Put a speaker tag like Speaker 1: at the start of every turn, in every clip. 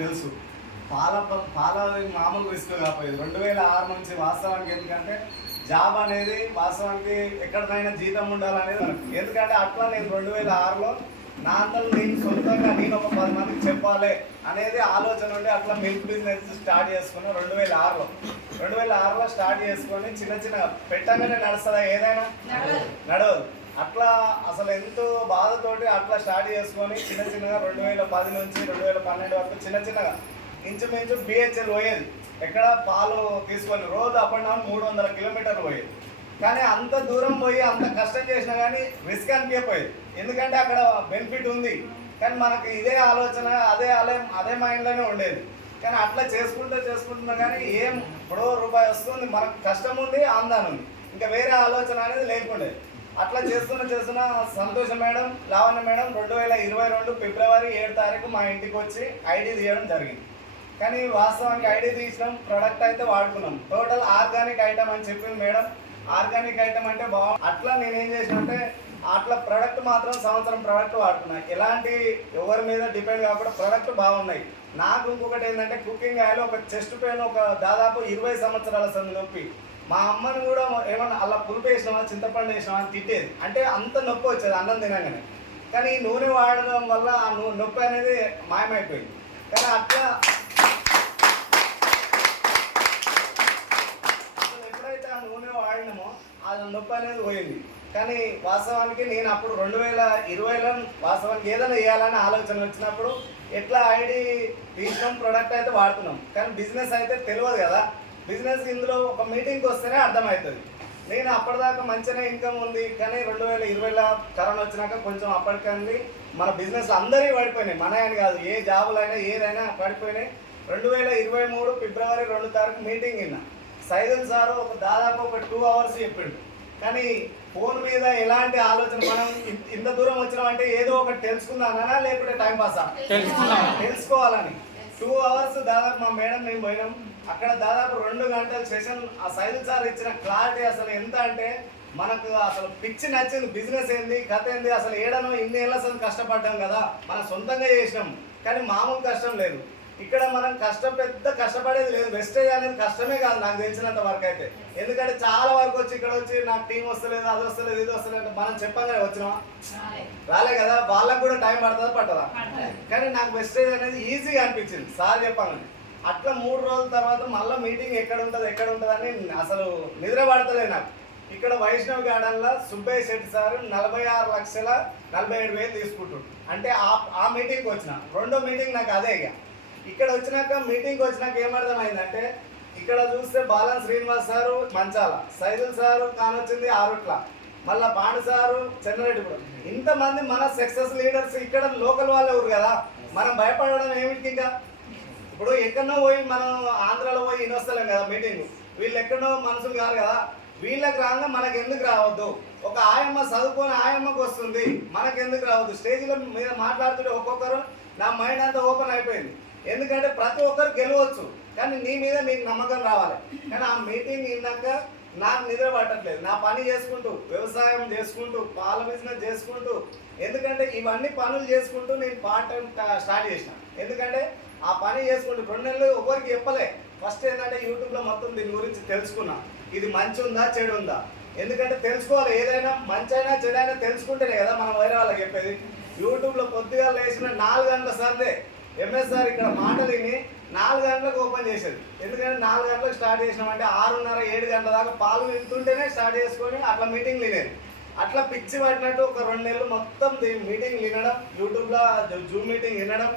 Speaker 1: తెలుసు. పాల పాల మామూలు రిస్క్ కాకపోయేది. రెండు వేల ఆరు నుంచి వాస్తవానికి ఎందుకంటే జాబ్ అనేది వాస్తవానికి ఎక్కడైనా జీతం ఉండాలనేది. ఎందుకంటే అట్లా నేను రెండు వేల ఆరులో నా అంతలో నేను సొంతంగా నేను ఒక పది మందికి చెప్పాలి అనేది ఆలోచన ఉండి అట్లా మిల్క్ బిజినెస్ స్టార్ట్ చేసుకుని రెండు వేల ఆరులో. రెండు వేల ఆరులో స్టార్ట్ చేసుకొని చిన్న చిన్న పెట్టగానే నడుస్తుందా ఏదైనా? నడవదు. అట్లా అసలు ఎంతో బాధతోటి అట్లా స్టార్ట్ చేసుకొని చిన్న చిన్నగా రెండు వేల పది నుంచి రెండు వేల పన్నెండు వరకు చిన్న చిన్నగా ఇంచుమించు బిహెచ్ఎల్ పోయేది. ఎక్కడ పాలు తీసుకొని రోజు అప్ అండ్ డౌన్ మూడు వందల కిలోమీటర్లు పోయేది. కానీ అంత దూరం పోయి అంత కష్టం చేసినా కానీ రిస్క్ అనిపించపోయేది ఎందుకంటే అక్కడ బెనిఫిట్ ఉంది. కానీ మనకి ఇదే ఆలోచన అదే ఆలయం అదే మైండ్లోనే ఉండేది. కానీ అట్లా చేసుకుంటూ చేసుకుంటున్నా కానీ ఏం ఇప్పుడు రూపాయి వస్తుంది. మనకు కష్టం ఉంది ఆందాన్ ఉంది. ఇంకా వేరే ఆలోచన అనేది లేకుండేది అట్లా చేస్తున్న చేస్తున్న సంతోష మేడం లావణ్య మేడం రెండు వేల ఇరవై రెండు ఫిబ్రవరి ఏడు తారీఖు మా ఇంటికి వచ్చి ఐడి తీయడం జరిగింది. కానీ వాస్తవానికి ఐడి తీసినాం ప్రొడక్ట్ అయితే వాడుకున్నాం. టోటల్ ఆర్గానిక్ ఐటమ్ అని చెప్పింది మేడం. ఆర్గానిక్ ఐటమ్ అంటే బాగు అట్లా నేను ఏం చేసిన అంటే అట్లా ప్రొడక్ట్ మాత్రం సంవత్సరం ప్రొడక్ట్ వాడుకున్నా. ఎలాంటి ఎవరి మీద డిపెండ్ కాకుండా ప్రొడక్ట్ బాగున్నాయి. నాకు ఇంకొకటి ఏంటంటే కుకింగ్ ఆయిల్ ఒక చెస్ట్ పెయిన్ ఒక దాదాపు ఇరవై సంవత్సరాల సంది నొప్పి. మా అమ్మని కూడా ఏమన్నా అలా పులుపు వేసినామా చింతపండు వేసినామా అని తిట్టేది. అంటే అంత నొప్పి వచ్చేది అన్నం తినగానే. కానీ ఈ నూనె వాడడం వల్ల ఆ నొప్పి అనేది మాయమైపోయింది. కానీ అట్లా ఎప్పుడైతే ఆ నూనె వాడినామో ఆ నొప్పి అనేది పోయింది. కానీ వాస్తవానికి నేను అప్పుడు రెండు వేల ఇరవైలో వాస్తవానికి ఏదైనా వేయాలని ఆలోచన వచ్చినప్పుడు ఎట్లా ఐడి తీసినాం ప్రొడక్ట్ అయితే వాడుతున్నాం. కానీ బిజినెస్ అయితే తెలియదు కదా. బిజినెస్ ఇందులో ఒక మీటింగ్కి వస్తేనే అర్థమవుతుంది. నేను అప్పటిదాకా మంచిగా ఇన్కమ్ ఉంది కానీ రెండు వేల ఇరవైలో కరోనా వచ్చినాక కొంచెం అప్పటికంది మన బిజినెస్ అందరివి పడిపోయినాయి. మన అని కాదు ఏ జాబులైనా ఏదైనా పడిపోయినాయి. రెండు వేల ఇరవై మూడు ఫిబ్రవరి రెండు తారీఖు మీటింగ్ విన్నా సైదల్ సారు ఒక దాదాపు ఒక టూ అవర్స్ చెప్పిండు. కానీ ఫోన్ మీద ఎలాంటి ఆలోచన? మనం ఇంత దూరం వచ్చినామంటే ఏదో ఒకటి తెలుసుకుందానా లేకుంటే టైం పాసా. తెలుసుకోవాలని. టూ అవర్స్ దాదాపు మా మేడం మేము పోయినాం. అక్కడ దాదాపు రెండు గంటల సెషన్ ఆ సైదుల్ సార్ ఇచ్చిన క్లారిటీ అసలు ఎంత అంటే మనకు అసలు పిచ్చి నచ్చింది బిజినెస్ ఏంది కథ ఏంది? అసలు ఏడనో ఇన్ని ఏళ్ళ అసలు కష్టపడ్డాం కదా. మనం సొంతంగా చేసినాం. కానీ మామూలు కష్టం లేదు. ఇక్కడ మనం కష్టం పెద్ద కష్టపడేది లేదు. వెస్టేజ్ అనేది కష్టమే కాదు నాకు తెలిసినంత వరకు అయితే. ఎందుకంటే చాలా వరకు వచ్చి ఇక్కడ వచ్చి నాకు టీం వస్తలేదు అది వస్తలేదు ఇది వస్తలేదు అంటే మనం చెప్పంగానే వచ్చినామా? రాలే కదా వాళ్ళకు కూడా టైం పడుతుందా? పట్టదా? కానీ నాకు వెస్టేజ్ అనేది ఈజీగా అనిపించింది. సార్ చెప్పాలని. అట్లా మూడు రోజుల తర్వాత మళ్ళీ మీటింగ్ ఎక్కడ ఉంటుంది ఎక్కడ ఉంటుంది అని అసలు నిద్ర పడతలే నాకు. ఇక్కడ వైష్ణవ్ గార్డెన్లో సుబ్బయ్య శెట్టి సార్ నలభై ఆరు లక్షల నలభై ఏడు వేలు తీసుకుంటుండు. అంటే ఆ ఆ మీటింగ్కి వచ్చిన. రెండో మీటింగ్ నాకు అదే ఇక. ఇక్కడ వచ్చినాక మీటింగ్కి వచ్చినాక ఏమర్థమైందంటే ఇక్కడ చూస్తే బాలన్ శ్రీనివాస్ సారు మంచాల సైదుల్ సారు కానొచ్చింది ఆరుట్ల మళ్ళా పాండు సారు చెన్నారెడ్డిపురం ఇంతమంది మన సక్సెస్ లీడర్స్ ఇక్కడ లోకల్ వాళ్ళే ఊరు కదా మనం భయపడడం ఏమిటి ఇంకా? ఇప్పుడు ఎక్కడనో పోయి మనం ఆంధ్రాలో పోయి ఇనొస్తలేం కదా మీటింగ్. వీళ్ళు ఎక్కడో మనసులు కాదు కదా వీళ్ళకి రాగా మనకు ఎందుకు రావద్దు? ఒక ఆయమ్మ చదువుకొని ఆయమ్మకు వస్తుంది మనకు ఎందుకు రావద్దు? స్టేజ్లో మీద మాట్లాడుతుంటే ఒక్కొక్కరు నా మైండ్ అంతా ఓపెన్ అయిపోయింది. ఎందుకంటే ప్రతి ఒక్కరు గెలవచ్చు. కానీ నీ మీద నీకు నమ్మకం రావాలి. కానీ ఆ మీటింగ్ విన్నాక నాకు నిద్ర పట్టట్లేదు. నా పని చేసుకుంటూ వ్యవసాయం చేసుకుంటూ పాల బిజినెస్ చేసుకుంటూ ఎందుకంటే ఇవన్నీ పనులు చేసుకుంటూ నేను పార్ట్ టైం స్టార్ట్ చేసిన. ఎందుకంటే ఆ పని చేసుకుంటూ రెండు నెలలు ఎవరికి చెప్పలే. ఫస్ట్ ఏంటంటే యూట్యూబ్లో మొత్తం దీని గురించి తెలుసుకున్నా. ఇది మంచి ఉందా చెడు ఉందా ఎందుకంటే తెలుసుకోవాలి. ఏదైనా మంచి అయినా చెడు అయినా తెలుసుకుంటేనే కదా మనం వేరే వాళ్ళకి చెప్పేది. యూట్యూబ్లో కొద్దిగా లేచిన నాలుగు గంటల సర్దే ఎంఎస్ఆర్ ఇక్కడ మాటలిని విని నాలుగు గంటలకు ఓపెన్ చేసేది ఎందుకంటే నాలుగు గంటలకు స్టార్ట్ చేసినామంటే ఆరున్నర ఏడు గంటల దాకా పాలు వింటుంటేనే స్టార్ట్ చేసుకొని అట్లా మీటింగ్ లేనేది అట్లా పిచ్చి పట్టినట్టు ఒక రెండు నెలలు మొత్తం మీటింగ్ వినడం యూట్యూబ్లో జూమ్ మీటింగ్ వినడం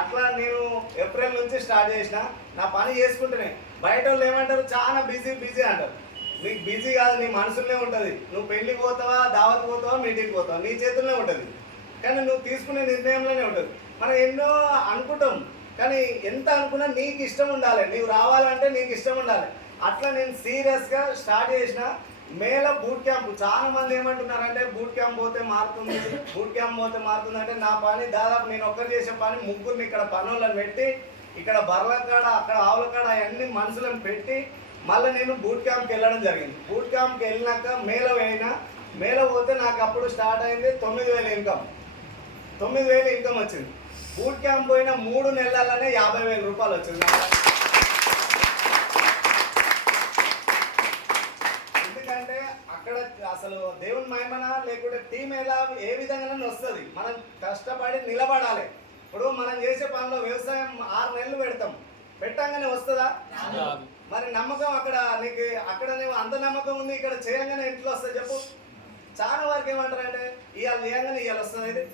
Speaker 1: అట్లా నేను ఏప్రిల్ నుంచి స్టార్ట్ చేసిన. నా పని చేసుకుంటేనే. బయట వాళ్ళు ఏమంటారు? చాలా బిజీ బిజీ అంటారు. నీకు బిజీ కాదు నీ మనసులోనే ఉంటుంది. నువ్వు పెళ్ళికి పోతావా దావత్ పోతావా మీటింగ్ పోతావా? నీ చేతుల్లోనే ఉంటుంది. కానీ నువ్వు తీసుకునే నిర్ణయంలోనే ఉంటుంది. మనం ఎన్నో అనుకుంటాం కానీ ఎంత అనుకున్నా నీకు ఇష్టం ఉండాలి. నీవు రావాలంటే నీకు ఇష్టం ఉండాలి. అట్లా నేను సీరియస్గా స్టార్ట్ చేసిన మేల బూట్ క్యాంప్ చాలా మంది ఏమంటున్నారంటే బూట్ క్యాంప్ పోతే మారుతుంది బూట్ క్యాంప్ పోతే మారుతుంది. అంటే నా పని దాదాపు నేను ఒక్కరు చేసే పని ముగ్గురిని ఇక్కడ పనులను పెట్టి ఇక్కడ బర్ల కాడ అక్కడ ఆవుల కాడ అవన్నీ మనుషులను పెట్టి మళ్ళీ నేను బూట్ క్యాంప్కి వెళ్ళడం జరిగింది. బూట్ క్యాంప్కి వెళ్ళినాక మేల పోయినా మేల పోతే నాకు అప్పుడు స్టార్ట్ అయింది తొమ్మిది వేల ఇన్కమ్ తొమ్మిది వేలు ఇన్కమ్ వచ్చింది. బూట్ క్యాంప్ పోయిన మూడు నెలలనే యాభై వేల రూపాయలు వచ్చింది. ఎందుకంటే అక్కడ అసలు దేవుని మహిమన లేకుంటే టీం ఎలా ఏ విధంగా వస్తుంది మనం కష్టపడి నిలబడాలి. ఇప్పుడు మనం చేసే పనిలో వ్యవసాయం ఆరు నెలలు పెడతాం. పెట్టంగానే వస్తుందా. మరి నమ్మకం అక్కడ నీకు అక్కడ అంత నమ్మకం ఉంది ఇక్కడ చేయంగానే ఇంట్లో వస్తుంది చెప్పు. చాలా వరకు ఏమంటారంటే ఇవాళ చేయంగానే ఇవాళ వస్తుంది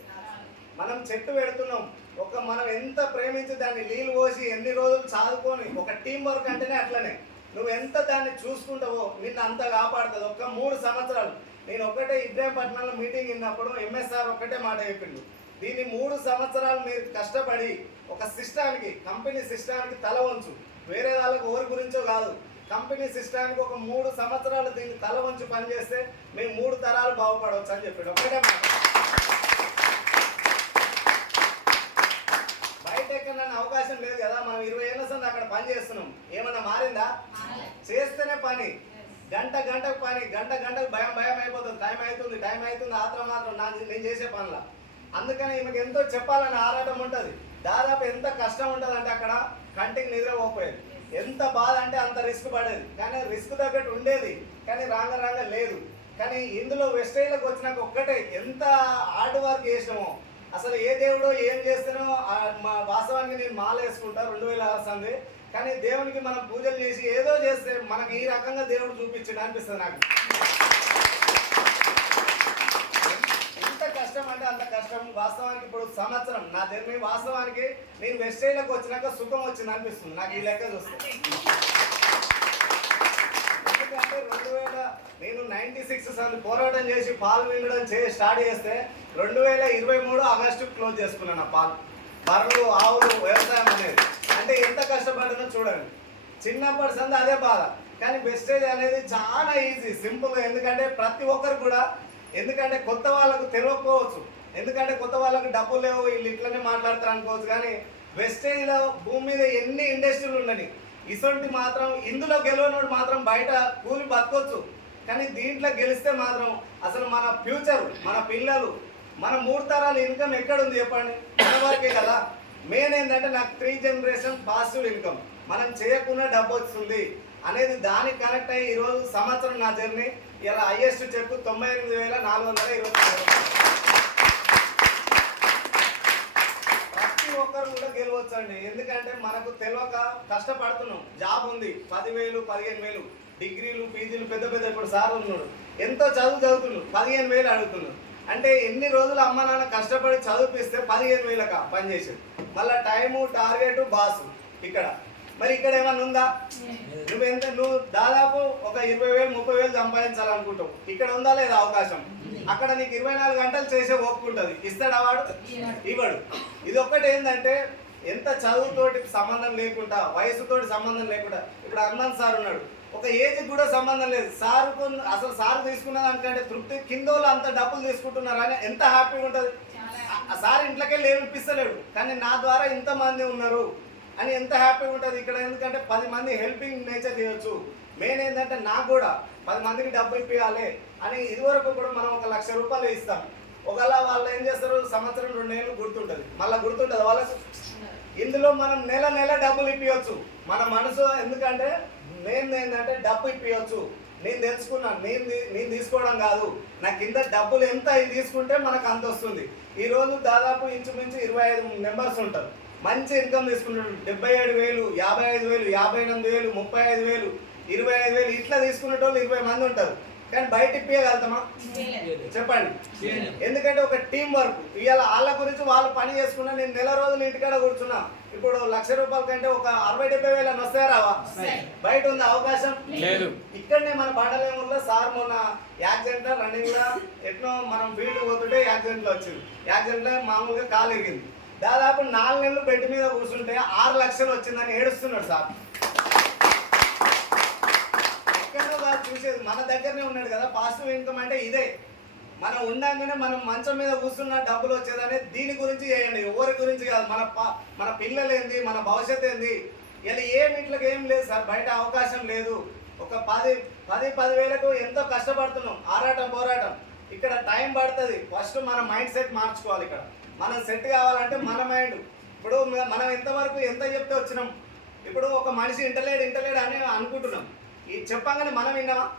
Speaker 1: మనం చెట్టు పెడుతున్నాం. ఒక మనం ఎంత ప్రేమించి దాన్ని నీళ్ళు పోసి ఎన్ని రోజులు చదువుకొని ఒక టీం వర్క్ అంటేనే అట్లనే. నువ్వు ఎంత దాన్ని చూసుకుంటావో నిన్ను అంత కాపాడుతుంది. ఒక మూడు సంవత్సరాలు. నేను ఒకటే ఇబ్రాహీంపట్నంలో మీటింగ్ విన్నప్పుడు ఎంఎస్ఆర్ ఒకటే మాట చెప్పిండు. దీన్ని మూడు సంవత్సరాలు మీరు కష్టపడి ఒక సిస్టానికి కంపెనీ సిస్టానికి తల వంచు. వేరే వాళ్ళకి ఎవరి గురించో కాదు. కంపెనీ సిస్టానికి ఒక మూడు సంవత్సరాలు దీన్ని తల వంచి పనిచేస్తే మేము మూడు తరాలు బాగుపడవచ్చు అని చెప్పాడు. ఒకటే మాట బయట ఎక్కడైనా అవకాశం లేదు కదా మనం ఇరవై ఏళ్ళ సంది అక్కడ పని చేస్తున్నాం. ఏమన్నా మారిందా? చేస్తేనే పని. గంట గంటకు పని గంట గంటకు భయం భయం అయిపోతుంది. టైం అవుతుంది టైం అవుతుంది ఆత్రం మాత్రం నా నేను చేసే పనుల. అందుకని ఈమెకి ఎంతో చెప్పాలని ఆరాటం ఉంటుంది. దాదాపు ఎంత కష్టం ఉంటుంది అంటే అక్కడ కంటికి నిద్రపోయేది ఎంత బాధ అంటే అంత రిస్క్ పడేది. కానీ రిస్క్ తగ్గట్టు ఉండేది. కానీ రాంగ రాంగ లేదు. కానీ ఇందులో వెస్టైన్లకు వచ్చినాక ఒక్కటే ఎంత హార్డ్ వర్క్ చేసినామో అసలు ఏ దేవుడో ఏం చేస్తానో మా వాస్తవానికి నేను మాల వేసుకుంటా రెండు వేల వస్తుంది కానీ దేవునికి మనం పూజలు చేసి ఏదో చేస్తే మనకి ఈ రకంగా దేవుడు చూపించడం అనిపిస్తుంది నాకు. ఎంత కష్టం అంటే అంత కష్టం. వాస్తవానికి ఇప్పుడు సంవత్సరం నా దగ్గర వాస్తవానికి నేను వెస్టైన్లకు వచ్చినాక సుఖం వచ్చింది అనిపిస్తుంది నాకు ఈ లెక్క చూస్తే. ఎందుకంటే రెండు వేల నేను నైన్టీ సిక్స్ సార్లు పోరాటం చేసి పాలు వినడం చే స్టార్ట్ చేస్తే రెండు వేల ఇరవై మూడు ఆగస్టు క్లోజ్ చేసుకున్నాను ఆ పాలు. బర్రెలు ఆవులు వ్యవసాయం అనేది. అంటే ఎంత కష్టపడ్డానో చూడండి. చిన్నప్పటి సంది అదే బాధ. కానీ వెస్టేజ్ అనేది చాలా ఈజీ సింపుల్ ఎందుకంటే ప్రతి ఒక్కరు కూడా ఎందుకంటే కొత్త వాళ్ళకు తెలియకపోవచ్చు. ఎందుకంటే కొత్త వాళ్ళకు డబ్బులు లేవు వీళ్ళు ఇట్లనే మాట్లాడతారు అనుకోవచ్చు కానీ వెస్టేజ్లో భూమి మీద ఎన్ని ఇండస్ట్రీలు ఉండని ఇసొంటి మాత్రం ఇందులో గెలవనోడు మాత్రం బయట కూలి బతకొచ్చు. కానీ దీంట్లో గెలిస్తే మాత్రం అసలు మన ఫ్యూచర్ మన పిల్లలు మన మూడు తరాల ఇన్కమ్ ఎక్కడుంది చెప్పండి? మన వరకే కదా. మెయిన్ ఏంటంటే నాకు త్రీ జనరేషన్ పాజిటివ్ ఇన్కమ్ మనం చేయకుండా డబ్బు వస్తుంది అనేది దానికి కనెక్ట్ అయ్యి ఈరోజు సంవత్సరం నా జర్నీ. ఇలా హైయెస్ట్ చెప్పు తొంభై ఎనిమిది వేల నాలుగు వందల ఇరవై నాలుగు రూపాయలు. ప్రతి ఒక్కరు కూడా గెలవచ్చండి. ఎందుకంటే మనకు తెలియక కష్టపడుతున్నాం. జాబ్ ఉంది. పదివేలు పదిహేను వేలు. డిగ్రీలు పీజీలు పెద్ద పెద్ద ఇప్పుడు సార్ ఉన్నాడు. ఎంతో చదువు చదువుతున్నాడు. పదిహేను వేలు అడుగుతున్నాడు. అంటే ఎన్ని రోజులు అమ్మ నాన్న కష్టపడి చదివిపిస్తే పదిహేను వేలక పనిచేసేది. మళ్ళీ టైము టార్గెట్ బాసు. ఇక్కడ మరి ఇక్కడ ఏమన్నా ఉందా? నువ్వు ఎంత నువ్వు దాదాపు ఒక ఇరవై వేలు ముప్పై వేలు సంపాదించాలనుకుంటావు. ఇక్కడ ఉందా లేదా అవకాశం? అక్కడ నీకు ఇరవై నాలుగు గంటలు చేసే ఓపిక ఉంటుంది. ఇస్తాడా వాడు? ఇవ్వడు. ఇది ఒక్కటి ఏంటంటే ఎంత చదువుతోటి సంబంధం లేకుండా వయసుతోటి సంబంధం లేకుండా ఇప్పుడు హనుమాన్ సార్ ఉన్నాడు. ఒక ఏజ్ కూడా సంబంధం లేదు. సార్ అసలు సార్ తీసుకున్న దానికంటే తృప్తి కింద వాళ్ళు అంత డబ్బులు తీసుకుంటున్నారు అని ఎంత హ్యాపీగా ఉంటుంది? ఆ సార్ ఇంట్లోకి వెళ్ళి ఏమి ఇప్పిస్తలేడు కానీ నా ద్వారా ఇంతమంది ఉన్నారు. అని ఎంత హ్యాపీగా ఉంటుంది ఇక్కడ? ఎందుకంటే పది మంది హెల్పింగ్ నేచర్ చేయొచ్చు. మెయిన్ ఏంటంటే నాకు కూడా పది మందికి డబ్బు ఇప్పించాలి అని ఇదివరకు కూడా మనం ఒక లక్ష రూపాయలు ఇస్తాం. ఒకవేళ వాళ్ళు ఏం చేస్తారు? సంవత్సరం రెండేళ్ళు గుర్తుంటుంది. మళ్ళీ గుర్తుంటుంది వాళ్ళకు. ఇందులో మనం నెల నెల డబ్బులు ఇప్పించవచ్చు మన మనసు ఎందుకంటే నేను ఏంటంటే డబ్బు ఇప్పించవచ్చు నేను తెలుసుకున్నాను. నేను నేను తీసుకోవడం కాదు. నా కింద డబ్బులు ఎంత తీసుకుంటే మనకు అంత వస్తుంది ఈరోజు దాదాపు ఇంచుమించు ఇరవై ఐదు మెంబర్స్ ఉంటారు. మంచి ఇన్కమ్ తీసుకుంటాడు డెబ్బై ఏడు వేలు యాభై ఐదు వేలు యాభై ఎనిమిది వేలు ముప్పై ఐదు వేలు ఇరవై ఐదు వేలు ఇట్లా తీసుకునేటోళ్ళు ఇరవై మంది ఉంటారు. కానీ బయట ఇప్పించగలుగుతామా చెప్పండి. ఎందుకంటే ఒక టీం వర్క్. ఇవాళ వాళ్ళ గురించి వాళ్ళు పని చేసుకున్నా నేను నెల రోజులు ఇంటికాడ కూర్చున్నా. ఇప్పుడు లక్ష రూపాయల కంటే ఒక అరవై డెబ్బై వేలు వస్తాయా రావా? బయట ఉంది అవకాశం?
Speaker 2: లేదు.
Speaker 1: ఇక్కడనే మన బండలేముల్లో సార్ మొన్న యాక్సిడెంట్ రన్నింగ్లో ఎట్నో మనం ఫీల్డ్ పోతుంటే యాక్సిడెంట్లో వచ్చింది యాక్సిడెంట్లో మామూలుగా కాలు ఎరిగింది దాదాపు నాలుగు నెలలు బెడ్ మీద కూర్చుంటే ఆరు లక్షలు వచ్చిందని ఏడుస్తున్నాడు సార్. ఎక్కడో కాదు చూసేది మన దగ్గరనే ఉన్నాడు కదా పాజిటివ్ ఇన్కమ్ అంటే ఇదే. మనం ఉండగానే మనం మంచం మీద కూర్చున్న డబ్బులు వచ్చేదని దీని గురించి చేయండి. ఎవరి గురించి కాదు మన మన పిల్లలు ఏంది మన భవిష్యత్తు ఏంది? ఇలా ఏం ఇట్లకి ఏం లేదు సార్ బయట అవకాశం లేదు. ఒక పది పది పదివేలకు ఎంతో కష్టపడుతున్నాం ఆరాటం పోరాటం. ఇక్కడ టైం పడుతుంది. ఫస్ట్ మన మైండ్ సెట్ మార్చుకోవాలి ఇక్కడ. మనం సెట్ కావాలంటే మన మైండ్. ఇప్పుడు మనం ఎంతవరకు ఎంత చెప్తే వచ్చినాం. ఇప్పుడు ఒక మనిషి ఇంటలేడు ఇంటలేడు అని అనుకుంటున్నాం. ఈ చెప్పంగానే మనం విన్నామా?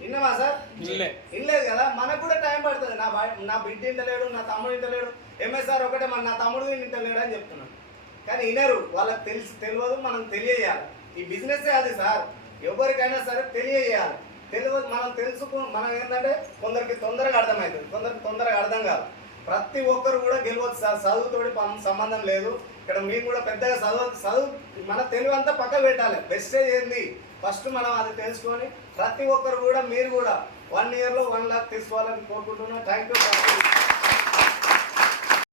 Speaker 1: విన్నామా సార్? వినలేదు కదా? మనకు కూడా టైం పడుతుంది. నా బా- నా బిడ్డ ఇంటలేడు నా తమ్ముడు ఇంటలేడు. ఎంఎస్ఆర్ ఒకటే మన నా తమ్ముడు ఇంటలేడు అని చెప్తున్నాను కానీ వినరు. వాళ్ళకి తెలిసి తెలియదు మనం తెలియజేయాలి. ఈ బిజినెస్ అది సార్. ఎవరికైనా సరే తెలియజేయాలి. తెలియదు మనం తెలుసుకో మనం ఏంటంటే కొందరికి తొందరగా అర్థమవుతుంది. కొందరికి తొందరగా అర్థం కాదు. ప్రతి ఒక్కరు కూడా గెలవచ్చు సార్. చదువుతోటి సంబంధం లేదు. ఇక్కడ మీకు కూడా పెద్దగా చదువు చదువు మన తెలివి అంతా పక్క పెట్టాలి. బెస్ట్ ఏంది? ఫస్ట్ మనం అది తెలుసుకొని ప్రతి ఒక్కరు కూడా మీరు కూడా వన్ ఇయర్లో వన్ లాక్ తీసుకోవాలని కోరుకుంటున్నాను థ్యాంక్ యూ